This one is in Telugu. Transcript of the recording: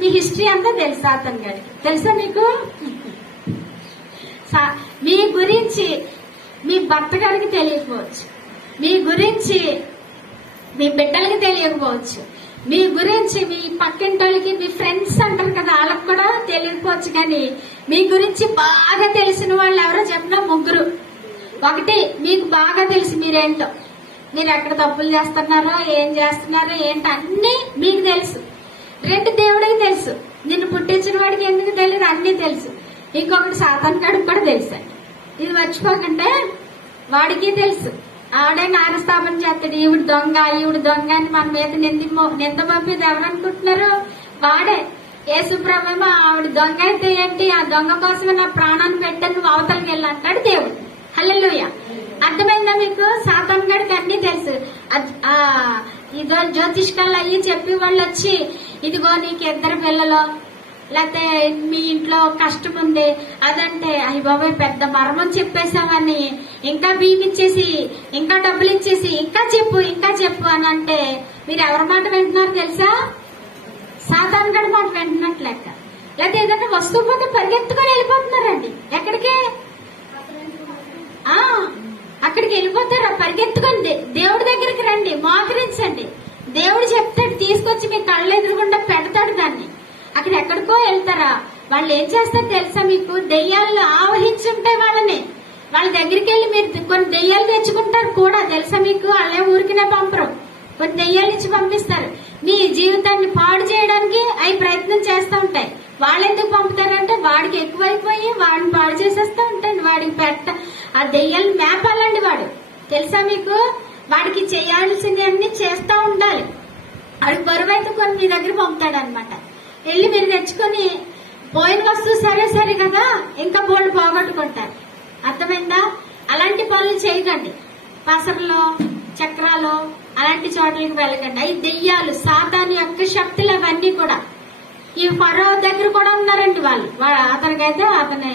మీ హిస్టరీ అంతా తెలుసు సాతాన్ గారికి. తెలుసా మీకు? మీ గురించి మీ భర్త గారికి తెలియకపోవచ్చు, మీ గురించి మీ బిడ్డలకి తెలియకపోవచ్చు, మీ గురించి మీ పక్కింటోళ్ళకి, మీ ఫ్రెండ్స్ అంటారు కదా, వాళ్ళకి కూడా తెలియకపోవచ్చు. కానీ మీ గురించి బాగా తెలిసిన వాళ్ళు ఎవరో చెప్పినా ముగ్గురు. ఒకటి, మీకు బాగా తెలుసు మీరేంటో, మీరు ఎక్కడ తప్పులు చేస్తున్నారో, ఏం చేస్తున్నారో ఏంటో అన్ని మీకు తెలుసు. రెండు, దేవుడికి తెలుసు. నిన్ను పుట్టించిన వాడికి ఎందుకు తెలియదు, అన్ని తెలుసు. ఇంకొకటి సాతాన్ గాడికి కూడా తెలుసు. ఇది మర్చిపోకంటే వాడికి తెలుసు. ఆడే నాగస్థాపన చేస్తాడు, ఈవిడ దొంగ ఈవిడ దొంగ అని మన మీద నింద పంపేది ఎవరనుకుంటున్నారు? వాడే. యేసుప్రభేమో ఆవిడ దొంగ అయితే ఏంటి, ఆ దొంగ కోసమే నా ప్రాణాన్ని పెట్టాను, నువ్వు అవతలకి వెళ్ళి అంటాడు దేవుడు. హల్లెలూయా. అర్థమైందా మీకు? సాతాన్ గడికి అన్ని తెలుసు. ఇదో జ్యోతిష్కాలు అయ్యి చెప్పి వాళ్ళు వచ్చి, ఇదిగో నీకు 2 పిల్లలు, లేకపోతే మీ ఇంట్లో కష్టం ఉంది అదంటే, అయ్యి బాబాయ్ పెద్ద మర్మం చెప్పేశామని ఇంకా బియ్యం ఇచ్చేసి, ఇంకా డబ్బులు ఇచ్చేసి, ఇంకా చెప్పు అని అంటే మీరు ఎవరి మాట వింటున్నారు తెలుసా? సాతాన్ గడి మాట వింటున్నట్టు లెక్క. లేకపోతే ఏదైనా వస్తువు పోతే పరిగెత్తుకొని వెళ్ళిపోతున్నారండి. ఎక్కడికి? అక్కడికి వెళ్ళిపోతారా? పరిగెత్తుకొని దేవుడి దగ్గరికి రండి, మోకరించండి. దేవుడు చెప్తాడు, తీసుకొచ్చి మీ కళ్ళ ఎదురుగుండా పెడతాడు దాన్ని. అక్కడ ఎక్కడికో వెళ్తారా? వాళ్ళు ఏం చేస్తారు తెలుసా మీకు? దెయ్యాలు ఆవహించుంటాయి వాళ్ళని. వాళ్ళ దగ్గరికి వెళ్ళి మీరు కొన్ని దెయ్యాలు తెచ్చుకుంటారు కూడా, తెలుసా మీకు? వాళ్ళే ఊరికినే పంపరు, కొన్ని దెయ్యాలు ఇచ్చి పంపిస్తారు. మీ జీవితాన్ని పాడు చేయడానికి అవి ప్రయత్నం చేస్తూ ఉంటాయి. వాళ్ళు ఎందుకు పంపుతారంటే వాడికి ఎక్కువైపోయి వాడిని పాడు చేసేస్తూ ఉంటాయండి. వాడికి ఆ దెయ్యాలు మేపాలండి వాడు, తెలుసా మీకు? వాడికి చేయాల్సింది అన్ని చేస్తూ ఉండాలి. వాడికి బరువు అయితే కొన్ని మీ దగ్గర పంపుతాడు అనమాట. వెళ్ళి మీరు తెచ్చుకొని పోయిన వస్తువు సరే కదా, ఇంకా బోర్డు పోగొట్టుకుంటారు. అర్థమైందా? అలాంటి పనులు చేయకండి. పసరలో, చక్రాలు అలాంటి చోట్లకి వెళ్ళకండి. అవి దెయ్యాలు, సాతాను యొక్క శక్తులు అవన్నీ కూడా. ఈ ఫరో దగ్గర కూడా ఉన్నారండి వాళ్ళు. అతనికైతే అతని